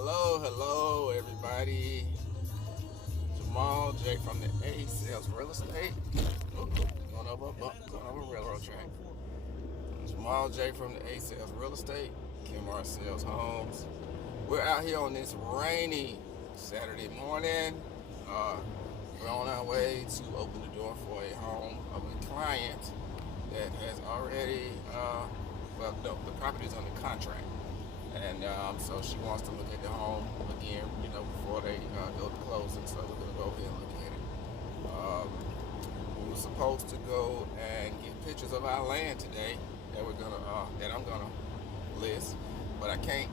Hello, everybody. Jamaal J from the A Sales Real Estate. Going over a railroad track. Jamaal J from the A Sales Real Estate. Kimberly Sales Homes. We're out here on this rainy Saturday morning. We're on our way to open the door for a home of a client that has already, the property is under contract. And so she wants to look at the home again, before they go to closing. So we're going to go ahead and look at it. We were supposed to go and get pictures of our land today that I'm gonna list, but I can't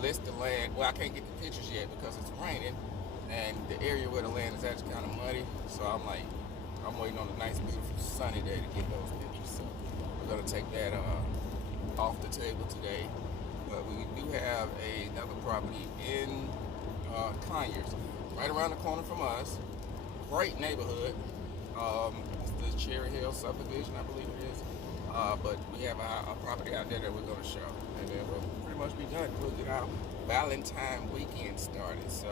list the land. Well, I can't get the pictures yet because it's raining, and the area where the land is actually kind of muddy. So I'm waiting on a nice, beautiful, sunny day to get those pictures. So we're gonna take that off the table today. But we do have another property in Conyers, right around the corner from us. Great neighborhood. It's the Cherry Hill subdivision, I believe it is. But we have a property out there that we're going to show. And then we'll pretty much be done. We'll get our Valentine weekend started. So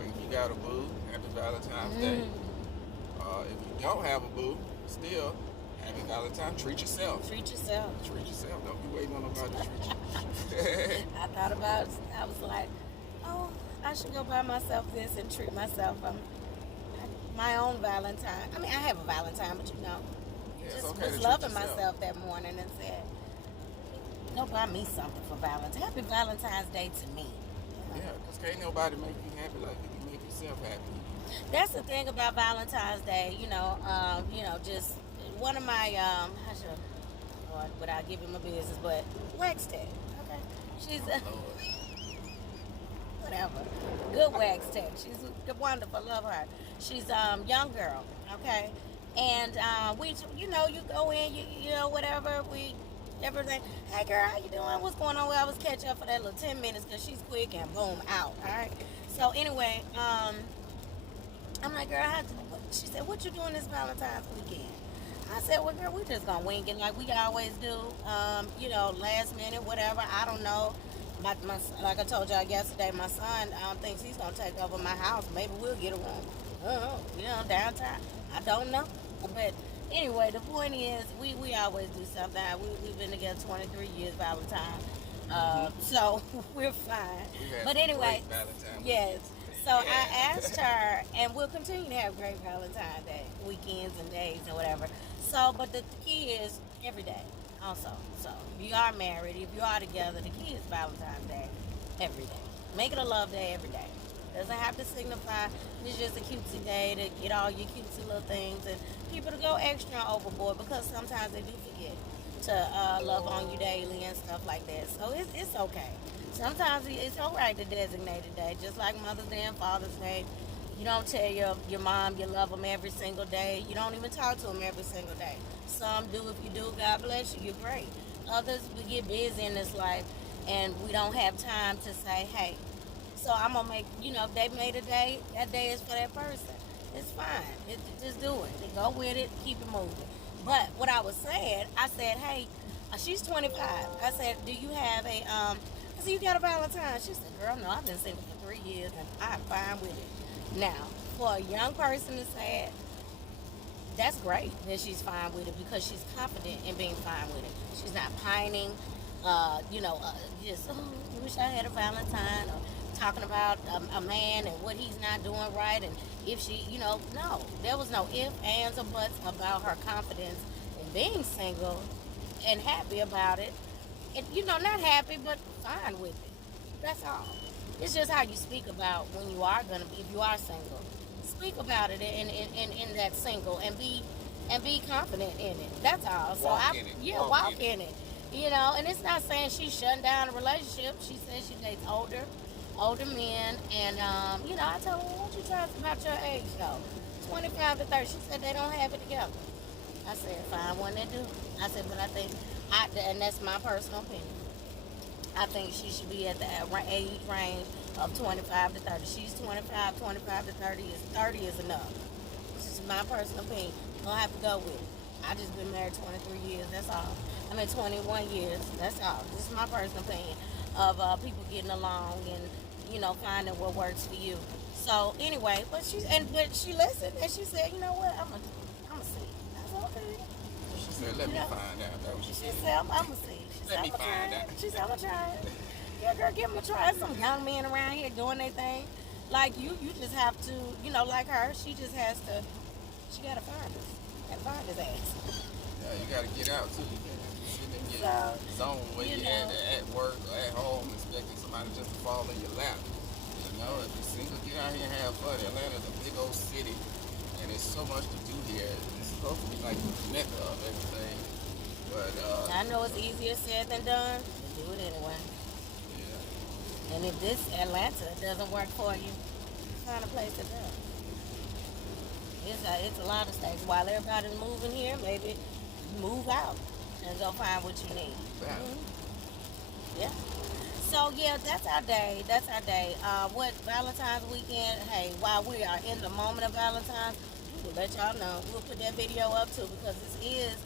if you got a boo, happy Valentine's Day. If you don't have a boo, still, happy Valentine. Treat yourself. Treat yourself. Treat yourself. Don't be waiting on nobody to treat you. I was like, oh, I should go buy myself this and treat myself. My own Valentine. I mean, I have a Valentine, but was loving myself that morning and said, go buy me something for Valentine's. Happy Valentine's Day to me. Yeah, because can't nobody make you happy like you can make yourself happy. That's the thing about Valentine's Day. Just one of my without giving my business, but wax tech. Okay, she's whatever, good wax tech. She's wonderful. Love her. She's young girl. Okay, and you go in, whatever everything. Hey girl, how you doing? What's going on? Well, I was catch up for that little 10 minutes because she's quick and boom out. All right. So anyway, I'm like, girl, she said, what you doing this Valentine's weekend? I said, well, girl, we just gonna wing it like we always do. Last minute, whatever. I don't know. My like I told y'all yesterday, my son thinks he's gonna take over my house. Maybe we'll get a room. Downtown. I don't know. But anyway, the point is, we always do something. We've been together 23 years, Valentine. So we're fine. But anyway, yes. So I asked her, and we'll continue to have great Valentine's Day weekends and days and whatever. So, but the key is every day also. So if you are married, if you are together, the key is Valentine's Day every day. Make it a love day every day. Doesn't have to signify it's just a cutesy day to get all your cutesy little things and people to go extra overboard because sometimes they do forget to love on you daily and stuff like that. So it's okay. Sometimes it's all right to designate a day, just like Mother's Day and Father's Day. You don't tell your mom you love them every single day. You don't even talk to them every single day. Some do. If you do, God bless you. You're great. Others, we get busy in this life, and we don't have time to say, hey. So I'm going to make, if they made a day, that day is for that person. It's fine. Just do it. Go with it. Keep it moving. But what I was saying, I said, hey, she's 25. I said, do you have a... So you got a Valentine? She said, girl, no, I've been single for 3 years and I'm fine with it. Now, for a young person to say it, that's great that she's fine with it because she's confident in being fine with it. She's not pining, just, I wish I had a Valentine, or talking about a man and what he's not doing right. And if she, no, there was no ifs, ands, or buts about her confidence in being single and happy about it. And, not happy, but fine with it. That's all. It's just how you speak about when you are going to be, if you are single. Speak about it in that single and be confident in it. That's all. So walk in it. And it's not saying she's shutting down a relationship. She says she dates older men. And, I told her, why don't you try about your age, though? 25 to 30. She said they don't have it together. I said, find one that do. I said, but I think... and that's my personal opinion. I think she should be at the age range of 25 to 30. She's 25 to 30 is enough. This is my personal opinion. You don't have to go with it. I just been married 23 years, that's all. 21 years, that's all. This is my personal opinion of people getting along and finding what works for you. So anyway, but she listened and she said, you know what, I'm gonna see. I said, okay. She said, let me find out. That was She said, I'm gonna see. She said, Let me I'm gonna find try out. it. She said, I'm gonna try it. Yeah, girl, give them a try. Some young men around here doing their thing. Like you just have to, like her. She just has to. She gotta find us. Gotta find his ass. Yeah, you gotta get out too. You can't just sit and get So, zone where you at work or at home expecting somebody just to fall in your lap. If you're single, get out here and have fun. Atlanta's a big old city, and there's so much to do here. It's supposed to be like the mecca of everything. But I know it's easier said than done. But do it anyway. yeah. And if this Atlanta doesn't work for you, find a place to go. It's a lot of states. While everybody's moving here, maybe move out and go find what you need. Yeah. So yeah, that's our day. What Valentine's weekend? Hey, while we are in the moment of Valentine's, we'll let y'all know. We'll put that video up too because this is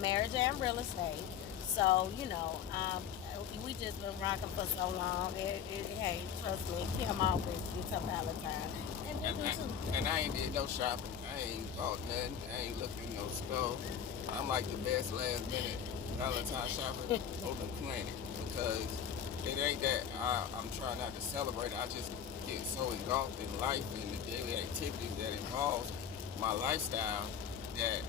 marriage and real estate. So we just been rocking for so long. Hey, trust me, Kim always gets a Valentine, and we do too. And I ain't did no shopping. I ain't bought nothing. I ain't looked in no store. I'm like the best last minute Valentine shopper on the planet because it ain't that I'm trying not to celebrate. I just get so engulfed in life and the daily activities that involves my lifestyle that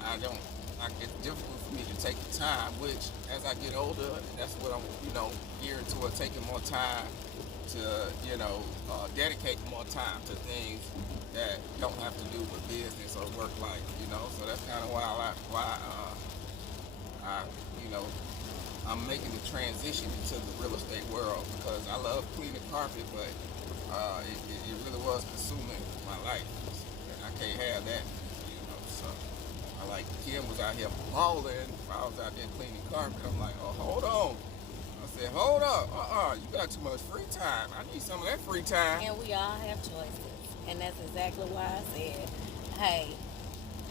it's difficult for me to take the time, which as I get older, that's what I'm, geared toward taking more time to, dedicate more time to things that don't have to do with business or work life, So that's kind of why I'm making the transition into the real estate world because I love cleaning carpet, but it really was consuming my life. And I can't have that, So I like Kim was out here balling. I was out there cleaning carpet. I'm like, oh, hold on. I said, hold up. You got too much free time. I need some of that free time. And we all have choices. And that's exactly why I said, hey,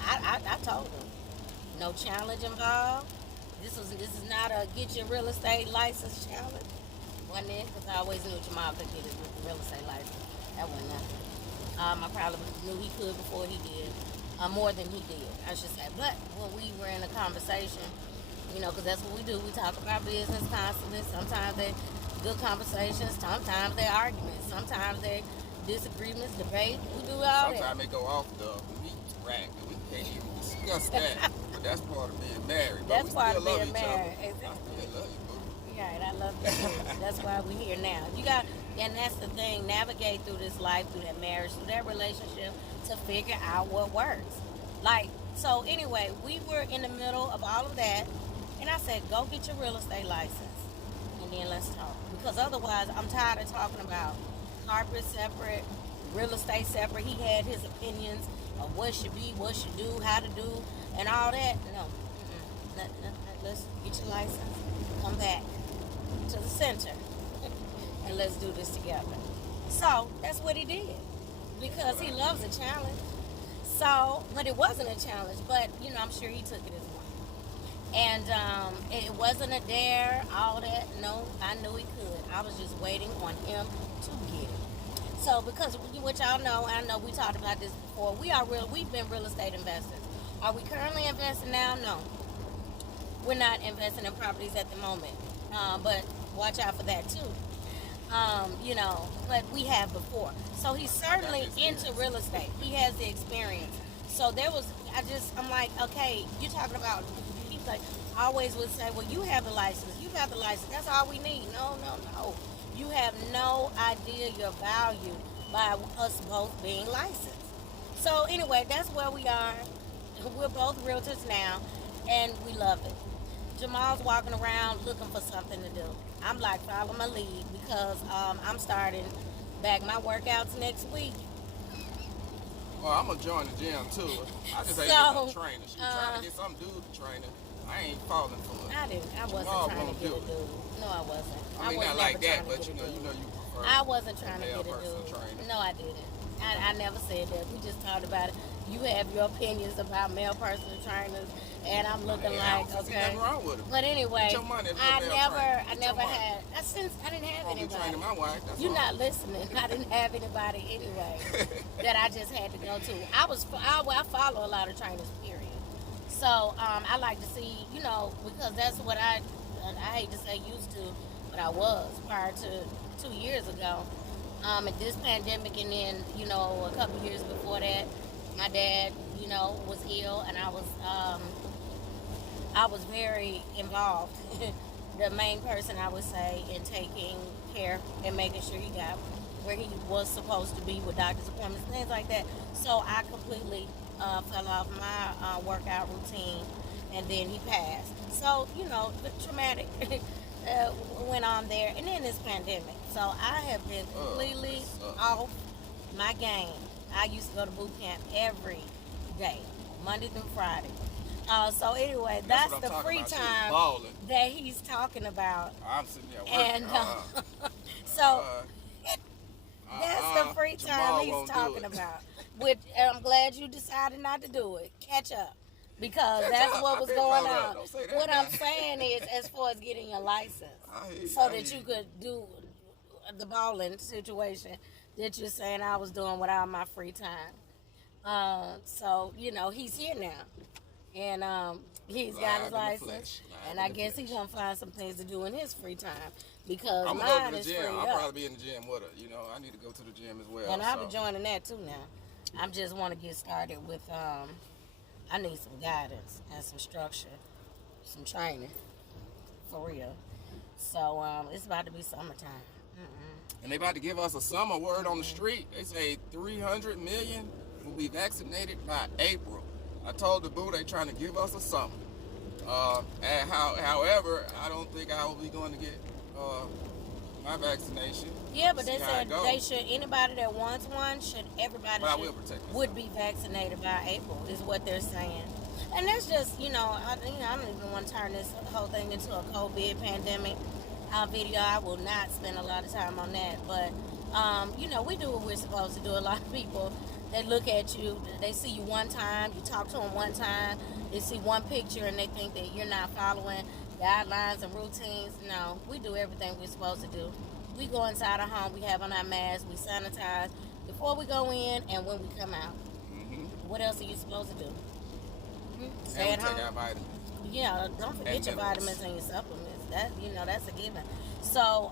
I told them, no challenge involved. This is not a get your real estate license challenge. Wasn't it? Because I always knew Jamaal could get his real estate license. That wasn't nothing. I probably knew he could before he did. More than he did, I should say. But when we were in a conversation, because that's what we do. We talk about business constantly. Sometimes they're good conversations. Sometimes they're arguments. Sometimes they're disagreements, debate. We do all that. Sometimes they go off the meat rack. We can't even discuss that. But that's part of being married. But that's part of being married. Exactly. I still love you, boo. Right, I love you too. That's why we're here now. And that's the thing, navigate through this life, through that marriage, through that relationship to figure out what works. So anyway, we were in the middle of all of that, and I said, go get your real estate license, and then let's talk. Because otherwise, I'm tired of talking about carpet separate, real estate separate. He had his opinions of what should be, what should do, how to do, and all that. No, let's get your license, come back to the center, and let's do this together. So that's what he did because he loves a challenge. So, but it wasn't a challenge, but I'm sure he took it as one. And it wasn't a dare, all that. No, I knew he could. I was just waiting on him to get it. So, because what y'all know, I know we talked about this before. We've been real estate investors. Are we currently investing now? No. We're not investing in properties at the moment. But watch out for that too. But we have before. So he's certainly into real estate. He has the experience. So I'm like, okay, you're talking about, he's like, I always would say, well, you have the license. You got the license. That's all we need. No. You have no idea your value by us both being licensed. So anyway, that's where we are. We're both realtors now, and we love it. Jamaal's walking around looking for something to do. I'm like, follow my lead because I'm starting back my workouts next week. Well, I'm gonna join the gym too. I just ain't getting no trainer. She trying to get some dude to train her. I ain't falling for it. I wasn't trying to get a dude. No, I wasn't. I mean, not like that, but you prefer. I wasn't trying to get a dude. No, I didn't. I never said that. We just talked about it. you have your opinions about male personal trainers, and I'm looking I like, don't see okay. nothing wrong with it. But anyway, Get your money to the I male never trainer. had, since I didn't have I'm gonna be anybody. training my wife. That's You're all. not listening. I didn't have anybody anyway that I just had to go to. I follow a lot of trainers, period. So I like to see, because that's what I hate to say used to, but I was prior to 2 years ago. At this pandemic, and then a couple years before that, my dad was ill, and I was very involved. The main person, I would say, in taking care and making sure he got where he was supposed to be with doctor's appointments, things like that. So I completely fell off my workout routine, and then he passed. So, the traumatic went on there, and then this pandemic. So I have been completely off my game. I used to go to boot camp every day, Monday through Friday. So anyway, that's the free time that he's talking about. I'm sitting there working. And so that's the free time Jamaal he's won't do talking it. about. Which I'm glad you decided not to do it. Catch up. Because that's what was going on. Don't say that What now. I'm saying is, as far as getting your license, I so hear that you could do the balling situation that you're saying I was doing without my free time. So, he's here now. And he's got his license. And I guess he's going to find some things to do in his free time. Because I'm mine gonna go to is the free gym. up. I'll probably be in the gym with her. I need to go to the gym as well. And I'll be joining that too now. I just want to get started with, I need some guidance and some structure, some training, for real. So it's about to be summertime. And they about to give us a summer word on the street. They say 300 million will be vaccinated by April. I told the boo they trying to give us a summer. However, I don't think I will be going to get my vaccination. Yeah, but they said anybody that wants one, everybody would be vaccinated by April, is what they're saying. And that's just, I don't even want to turn this whole thing into a COVID pandemic video. I will not spend a lot of time on that. But, we do what we're supposed to do. A lot of people, they look at you, they see you one time, you talk to them one time, they see one picture and they think that you're not following guidelines and routines. No, we do everything we're supposed to do. We go inside our home, we have on our masks, we sanitize before we go in and when we come out. Mm-hmm. What else are you supposed to do? Stay at home. Take our vitamins. Yeah, don't forget your vitamins and your supplements. That's a given. So,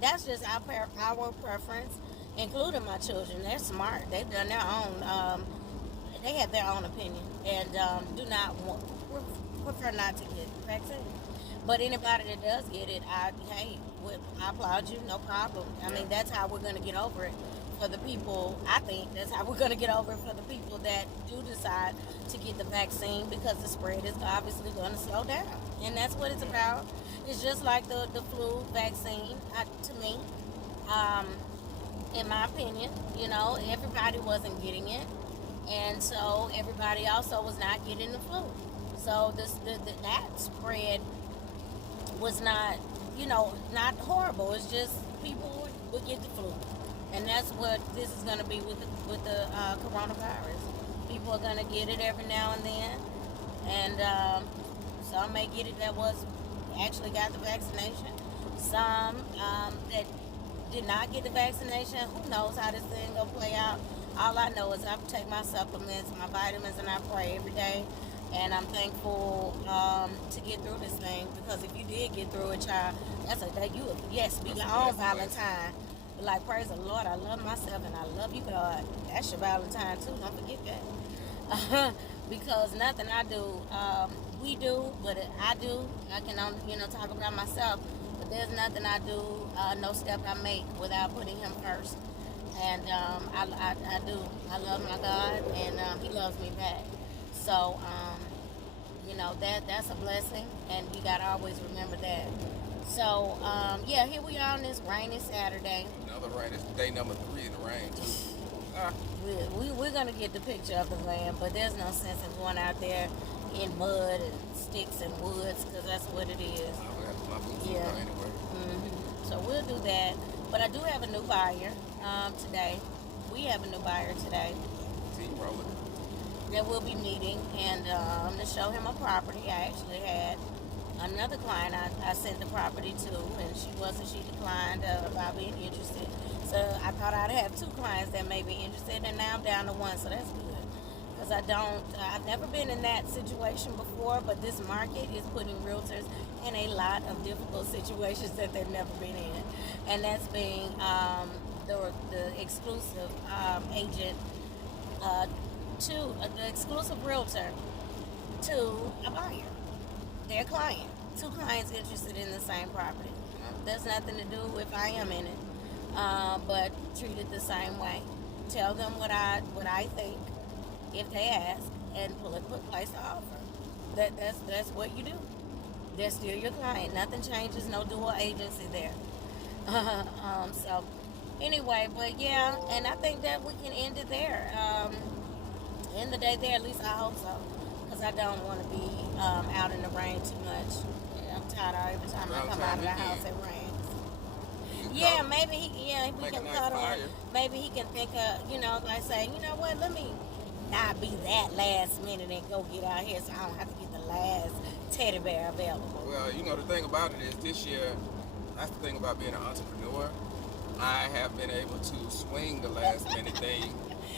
that's just our preference, including my children. They're smart. They've done their own. They have their own opinion and prefer not to get the vaccine. But anybody that does get it, I applaud you, no problem. I mean, that's how we're going to get over it for the people. I think that's how we're going to get over it for the people that do decide to get the vaccine, because the spread is obviously going to slow down. And that's what it's about. It's just like the flu vaccine, to me. In my opinion, everybody wasn't getting it. And so everybody also was not getting the flu. So that spread was not, not horrible. It's just people would get the flu. And that's what this is going to be with the coronavirus. People are going to get it every now and then. And some may get it that actually got the vaccination. Some that did not get the vaccination. Who knows how this thing going to play out. All I know is I take my supplements, my vitamins, and I pray every day. And I'm thankful to get through this thing, because if you did get through it, child, be your own Valentine. But like, praise the Lord, I love myself and I love you, God. That's your Valentine too, don't forget that. Because nothing I do, we do, but I can only, talk about myself. But there's nothing I do, no step I make without putting him first. And I do. I love my God, and he loves me back. So, that's a blessing, and you got to always remember that. So, here we are on this rainy Saturday. Another rain. It's day number 3 in the rain, too. We're going to get the picture of the land, but there's no sense in going out there in mud and sticks and woods, because that's what it is. My boots anyway. Mm-hmm. So we'll do that. But I do have a new buyer today. We have a new buyer today. See, Roland. that we'll be meeting and to show him a property. I actually had another client I sent the property to, and she declined about being interested. So I thought I'd have two clients that may be interested, and now I'm down to one, so that's good. Because I've never been in that situation before, but this market is putting realtors in a lot of difficult situations that they've never been in. And that's being the exclusive agent to the exclusive realtor to a buyer, their client. Two clients interested in the same property. There's nothing to do if I am in it, but treat it the same way. Tell them what I think if they ask, and place the offer. That's what you do. They're still your client. Nothing changes. No dual agency there. So anyway, but yeah, and I think that we can end it there. End the day there. At least I hope so, because I don't want to be out in the rain too much. I'm tired of every time I come out of the house it rains. Yeah, maybe he can cuddle. Maybe he can think of, like saying, you know what, let me not be that last minute and go get out here so I don't have to get the last teddy bear available. Well, the thing about it is this year, that's the thing about being an entrepreneur. I have been able to swing the last minute thing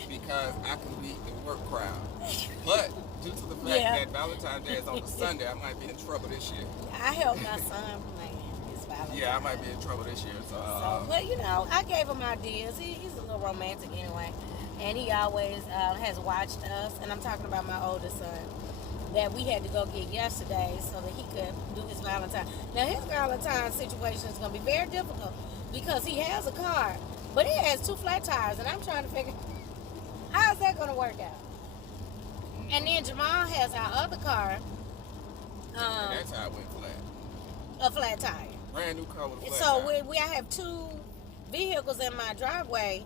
because I can beat the work crowd. But due to the fact that Valentine's Day is on a Sunday, I might be in trouble this year. I helped my son plan his Valentine's. Yeah, I might be in trouble this year. So but I gave him ideas. He's a little romantic anyway. And he always has watched us, and I'm talking about my oldest son, that we had to go get yesterday so that he could do his Valentine. Now, his Valentine situation is going to be very difficult because he has a car, but it has 2 flat tires, and I'm trying to figure how is that going to work out. And then Jamaal has our other car. That tire went flat. A flat tire. Brand new car with a flat tire. So I have 2 vehicles in my driveway,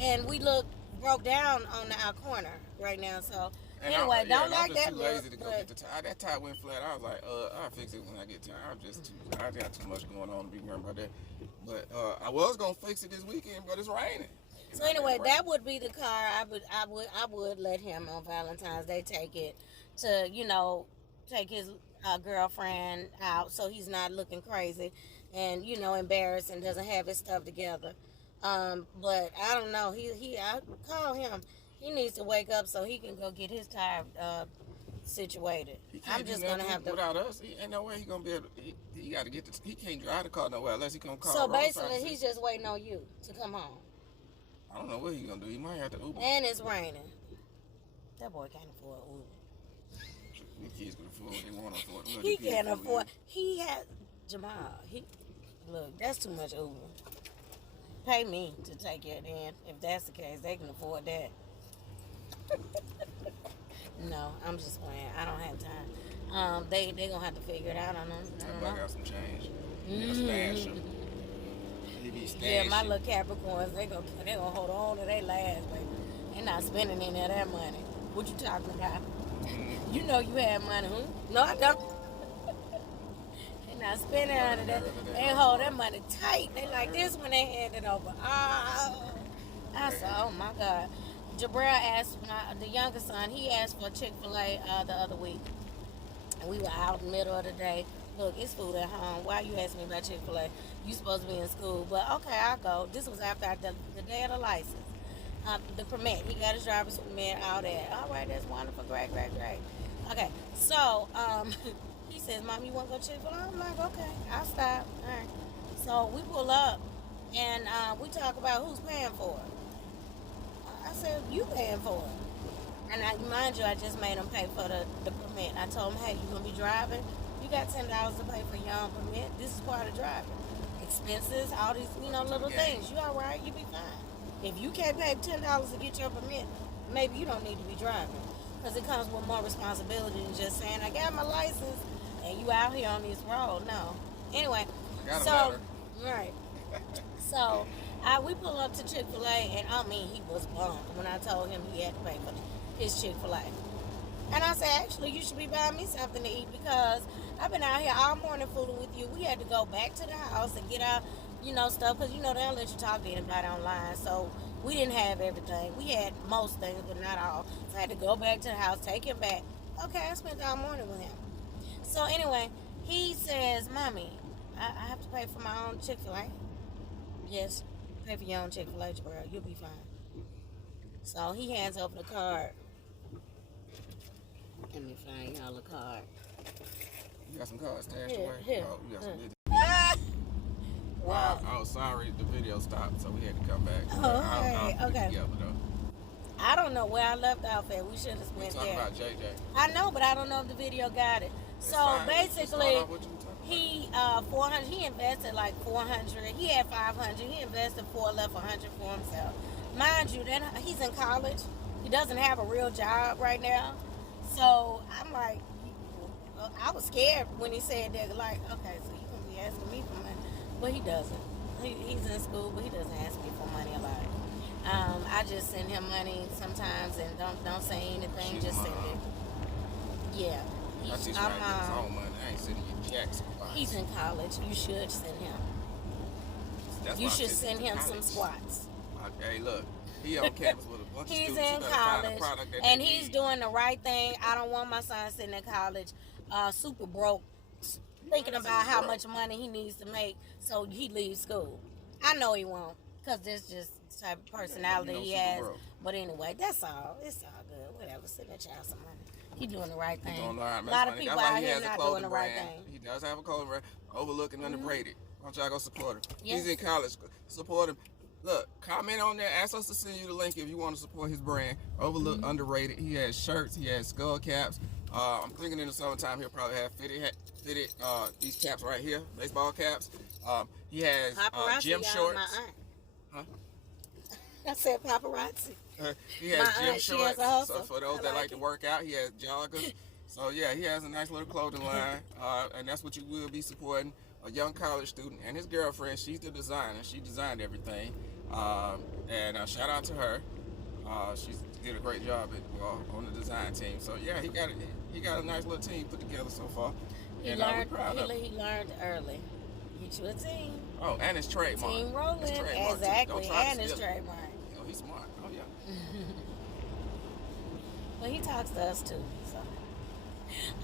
and we look broke down on our corner right now. So anyway, don't like that look. I'm just too lazy to go get the tire. That tire went flat. I was like, I'll fix it when I get time. I got too much going on to be worried about that. But I was gonna fix it this weekend, but it's raining. So anyway, that would be the car. I would let him on Valentine's Day take it to, take his girlfriend out so he's not looking crazy and, embarrassed and doesn't have his stuff together. But I don't know. I call him. He needs to wake up so he can go get his tire situated. I'm just gonna have to. Without us, ain't no way he gonna be able. He got to get. He can't drive the car nowhere unless he gonna call. So basically, he's just waiting on you to come home. I don't know what he's gonna do. He might have to Uber. And it's raining. That boy can't afford Uber. The kids can afford what they want to afford. He can't afford. He has Jamaal. Look. That's too much Uber. Pay me to take it in. If that's the case, they can afford that. No, I'm just playing. I don't have time. They gonna have to figure it out on them. I got some change. Stash them. Yeah, my little Capricorns, they gonna hold on to their last, baby. They're not spending any of that money. What you talking about? You know you have money, huh? No, I don't. They're not spending out of that. They hold that money tight. They like this when they hand it over. I said, oh my God. Jabril asked, the youngest son, he asked for Chick-fil-A the other week. And we were out in the middle of the day. Look, it's food at home. Why you asking me about Chick-fil-A? You supposed to be in school. But okay, I'll go. This was after the day of the license. The permit. He got his driver's permit, all that. All right, that's wonderful. Great. Okay, so he says, Mom, you want to go Chick-fil-A? I'm like, okay, I'll stop. All right. So we pull up, and we talk about who's paying for it. I said, you paying for it. And mind you, I just made him pay for the permit. I told him, hey, you going to be driving? You got $10 to pay for your own permit. This is part of driving. Expenses, all these, little things. You all right? You be fine. If you can't pay $10 to get your permit, maybe you don't need to be driving. Because it comes with more responsibility than just saying, I got my license, and you out here on this road. No. Anyway, right. So, we pull up to Chick-fil-A, and he was bummed when I told him he had to pay for his Chick-fil-A. And I said, actually, you should be buying me something to eat because I've been out here all morning fooling with you. We had to go back to the house and get our, stuff because, they don't let you talk to anybody online. So We didn't have everything. We had most things, but not all. So I had to go back to the house, take him back. Okay, I spent all morning with him. So anyway, he says, Mommy, I have to pay for my own Chick-fil-A. Yes, pay for your own Chick-fil-A, bro. You'll be fine. So he hands over the card. Let me find y'all a card. You got some cards stashed Here, away? here. Oh, you got some digits. Wow. Oh, sorry, the video stopped, so we had to come back. Oh, I'll put okay. it together, though. I don't know where I left off at. We should have We went talking there. about JJ. I know, but I don't know if the video got it. It's So fine. basically, Just start off what you were talking he 400. He invested like 400. He had 500. He invested 400 for himself. Mind you, then he's in college. He doesn't have a real job right now. So I'm like, I was scared when he said that. Like, okay, so you gonna be asking me for money, but he doesn't. He's in school, but he doesn't ask me for money a lot. I just send him money sometimes and don't say anything. She's just my send it. Yeah. I teach him how to get his own money. I ain't sending you jacks. He's in college. You should send him. That's You why I should sent send him to some college. squats. Hey, look. He on campus with a bunch of He's students. in You better find a college, product that and they he's need. doing the right thing. I don't want my son sitting in college, super broke, thinking about how much money he needs to make so he leaves school. I know he won't, because this just the type of personality he super has. broke. But anyway, that's all. It's all good. Whatever. Send that child some money. He's doing the right thing. He's doing the right- A lot of money. people That's why out he here has a not doing clothing the right brand. thing. He does have a clothing brand. Overlooked and underrated. Why don't y'all go support him? Yes. He's in college. Support him. Look, comment on there. Ask us to send you the link if you want to support his brand. Overlooked, underrated. He has shirts. He has skull caps. I'm thinking in the summertime he'll probably have fitted these caps right here, baseball caps. He has Paparazzi, gym y'all, shorts. my aunt. Huh? I said paparazzi. He has My gym aunt, she shorts. has a hustle. So for those I that like like to it. work out, he has joggers. So yeah, he has a nice little clothing line, and that's what you will be supporting. A young college student and his girlfriend. She's the designer. She designed everything, and shout out to her. She did a great job on the design team. So yeah, he got a nice little team put together so far. He And learned. we're proud of him. He learned early. Get you a team. Oh, and his trademark. Team Roland, His trademark, too. exactly, Don't try to and his steal it. trademark. Oh, he's smart. Oh yeah. But he talks to us too. So,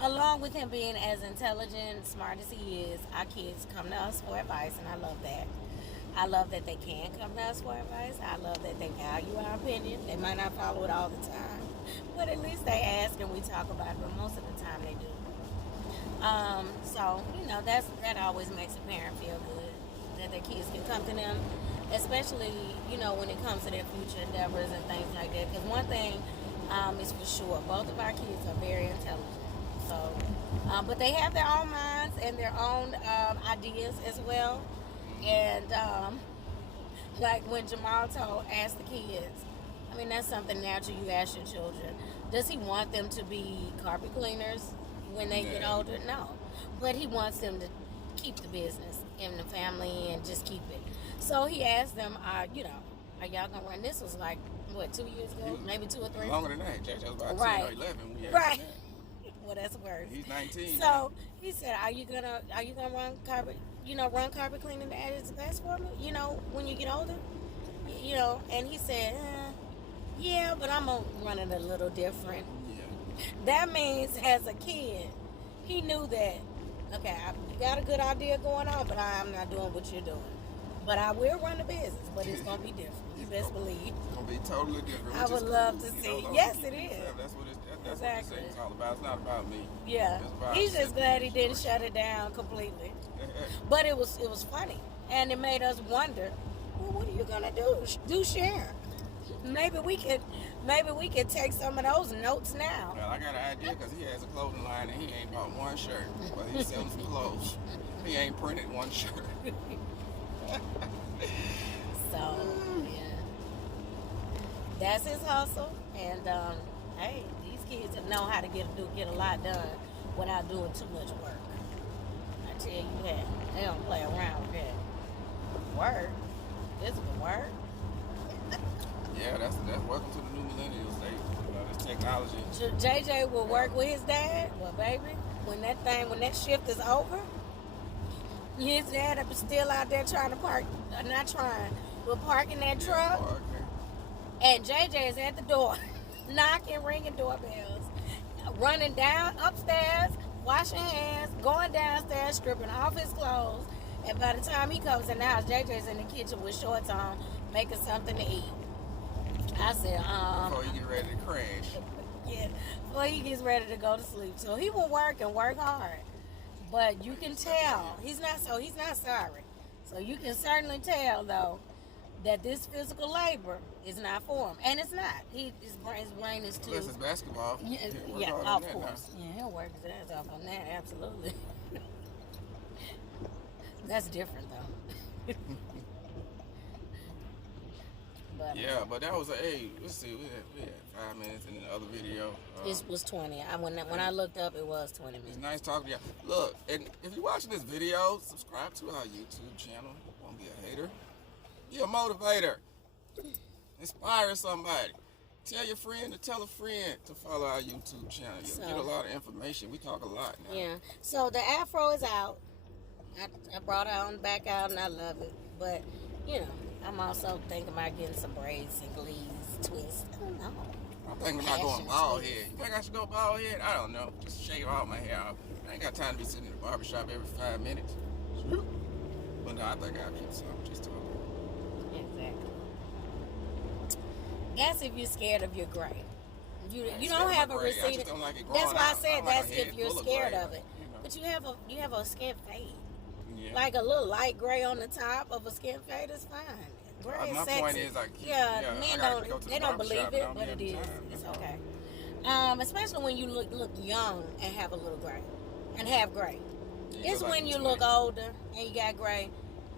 along with him being as intelligent, smart as he is, our kids come to us for advice, and I love that. I love that they can come to us for advice. I love that they value our opinion. They might not follow it all the time, but at least they ask and we talk about it. But most of the time they do. So that always makes a parent feel good that their kids can come to them, especially when it comes to their future endeavors and things like that. Because one thing is for sure, both of our kids are very intelligent. So, but they have their own minds and their own ideas as well. And like when Jamaal asked the kids, I mean that's something natural you ask your children. Does he want them to be carpet cleaners when they get older? No. But he wants them to keep the business in the family and just keep it. So he asked them, are y'all gonna run? This was like, what, 2 years ago? Maybe 2 or 3? Longer than that. JJ was about Right. 10 or 11 when we had Right. that. Well, that's worse. He's 19. So he said, "Are you gonna run carpet? Run carpet cleaning at his best for me? When you get older, And he said, "Yeah, but I'm gonna run it a little different." Yeah. That means, as a kid, he knew that. Okay, you got a good idea going on, but I'm not doing what you're doing. But I will run the business, but it's gonna be different. You best believe. It's gonna be totally different. I which is would love cool, to you see. know, Yes, keep it yourself. is. That's what Exactly. it's all about. It's not about me. Yeah, It's about he's just glad he didn't separation. shut it down completely. But it was funny, and it made us wonder. Well, what are you gonna do? Do share? Maybe we could take some of those notes now. Well, I got an idea because he has a clothing line and he ain't bought one shirt, but he's selling some clothes. He ain't printed one shirt. So yeah, that's his hustle, and hey, these kids know how to get a lot done without doing too much work. I tell you that, they don't play around with that. Work, physical work. Yeah, that's welcome to the new millennials. This technology. JJ will work with his dad. Well, baby, when that shift is over, his dad is still out there trying to park. Not trying, but parking that truck. And JJ is at the door, knocking, ringing doorbells, running down upstairs, washing hands, going downstairs, stripping off his clothes. And by the time he comes in the house, JJ's in the kitchen with shorts on, making something to eat. I said, Before you get ready to crash. yeah, before he gets ready to go to sleep. So he will work and work hard. But you can tell, he's not sorry. So you can certainly tell, though, that this physical labor is not for him. And it's not. His brain is too. Unless it's basketball. Yeah, of course. Yeah, he'll work his ass off on that, absolutely. That's different, though. But, yeah, but that was let's see, we had 5 minutes in the other video. This was 20. When I looked up, it was 20 minutes. It's nice talking to you. Look, and if you're watching this video, subscribe to our YouTube channel. Don't be a hater. Be a motivator. Inspire somebody. Tell your friend to tell a friend to follow our YouTube channel. You'll get a lot of information. We talk a lot now. Yeah. So the afro is out. I brought it on back out, and I love it. But, you know, I'm also thinking about getting some braids and glees, twists. I don't know. I'm thinking about going bald head. You think I should go bald head? I don't know. Just shave all my hair off. I ain't got time to be sitting in the barbershop every 5 minutes. But no, I think I'll keep some. Just talking. Exactly. That's if you're scared of your gray. You don't have a receding. That's why I said that's if you're scared of it. But you have a skin fade. Yeah. Like a little light gray on the top of a skin fade is fine. Gray is sexy. Point is like, men don't believe it, but it is. It's okay. Especially when you look young and have a little gray, and have gray. It's when you look older and you got gray.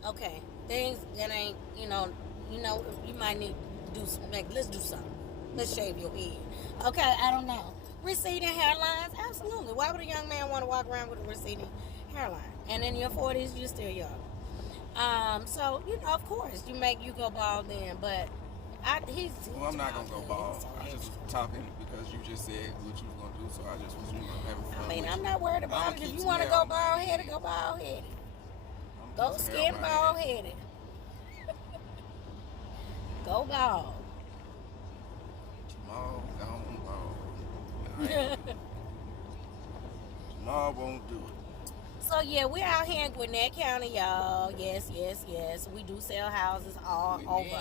Okay, things that ain't you might need to do let's do something. Let's shave your head. Okay, I don't know. Receding hairlines, absolutely. Why would a young man want to walk around with a receding hairline? And in your 40s, you're still young. So, of course, you go bald then, but I'm not going to go bald. I just was talking because you just said what you was going to do, so I just was having fun. I mean, I'm not worried about it. If you want to go bald-headed, go bald-headed. Go skin bald-headed. Go bald. Jamaal gone bald. Jamaal won't do it. So yeah, we're out here in Gwinnett County, y'all. Yes. We do sell houses all over.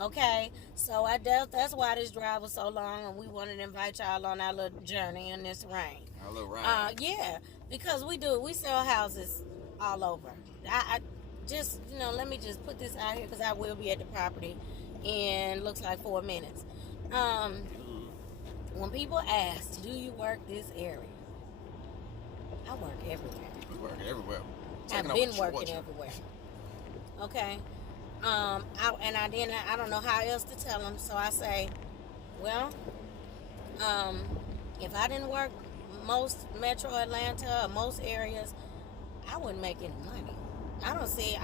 Okay, so that's why this drive was so long, and we wanted to invite y'all on our little journey in this rain. Our little ride. Yeah, because we sell houses all over. I just let me just put this out here because I will be at the property in looks like 4 minutes. When people ask, do you work this area? I work everywhere. You work everywhere. I've been working everywhere. Okay. I don't know how else to tell them, so I say, well, if I didn't work most Metro Atlanta or most areas, I wouldn't make any money. I don't see.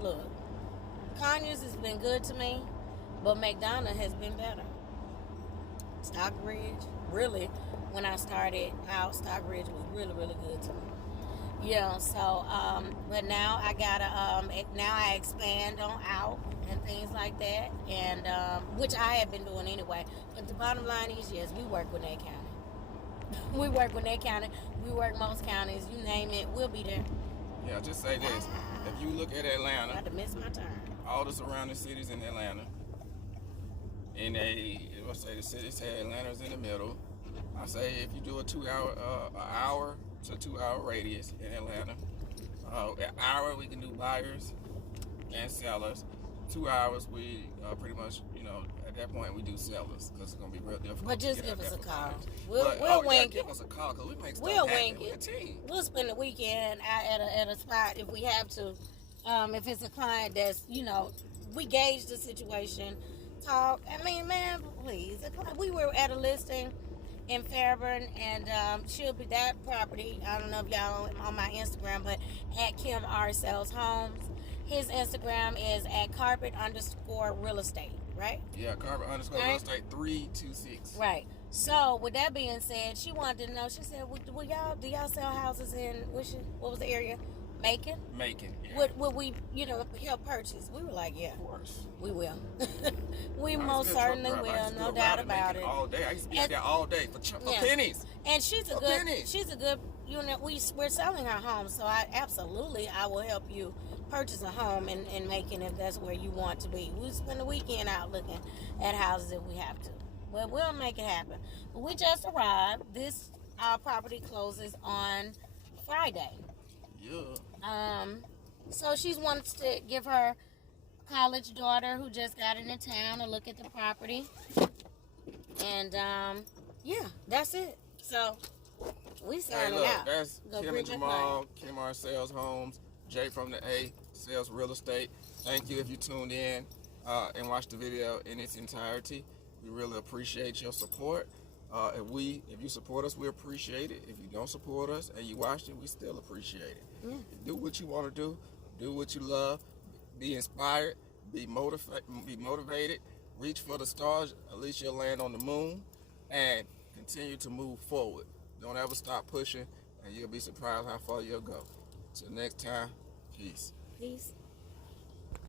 Look, Conyers has been good to me, but McDonough has been better. Stockbridge, really, when I started out, Stockbridge was really, really good to me. Yeah, so, but now I gotta, now I expand on out and things like that, and, which I have been doing anyway. But the bottom line is, yes, we work with that county. We work with that county. We work most counties. You name it, we'll be there. Yeah, just say this. If you look at Atlanta, I had to miss my turn. All the surrounding cities in Atlanta, let's say the cities say Atlanta's in the middle. I say if you do an hour to 2 hour radius in Atlanta, an hour we can do buyers and sellers. 2 hours we pretty much, at that point we do sellers because it's gonna be real difficult. But just give us a call. We'll wing it. Give us a call because we make stuff We'll happen. wing it. We'll spend the weekend at a spot if we have to. If it's a client that's, we gauge the situation, talk. I mean, man, please. We were at a listing in Fairburn, and she'll be that property. I don't know if y'all on my Instagram, but at Kim R Sells Homes. His Instagram is at carpet_real estate, right? Yeah, carpet_real estate 326. Right. So with that being said, she wanted to know. She said, "Do y'all sell houses in what was the area? Macon. Yeah. Would we, help purchase? We were like, yeah, Of course. we will. We I used most to be a truck certainly driver. I will, used to no do a doubt ride in about Macon it. all day. I used to be out And- there all day for Yeah. pennies. And she's a For good, pennies. we're selling her home, so I will help you purchase a home in Macon if that's where you want to be. We'll spend the weekend out looking at houses if we have to. But we'll make it happen. But we just arrived. Our property closes on Friday. Yeah. So she wants to give her college daughter who just got into town a look at the property. And yeah, that's it. So we signing out. That's Go Kim bring and my Jamaal, KIMR Sales Homes, Jay from the A Sales Real Estate. Thank you if you tuned in and watched the video in its entirety. We really appreciate your support. If you support us, we appreciate it. If you don't support us and you watched it, we still appreciate it. Yeah. Do what you want to do what you love, be inspired, be motivated, reach for the stars, at least you'll land on the moon, and continue to move forward. Don't ever stop pushing, and you'll be surprised how far you'll go. Till next time, peace. Peace.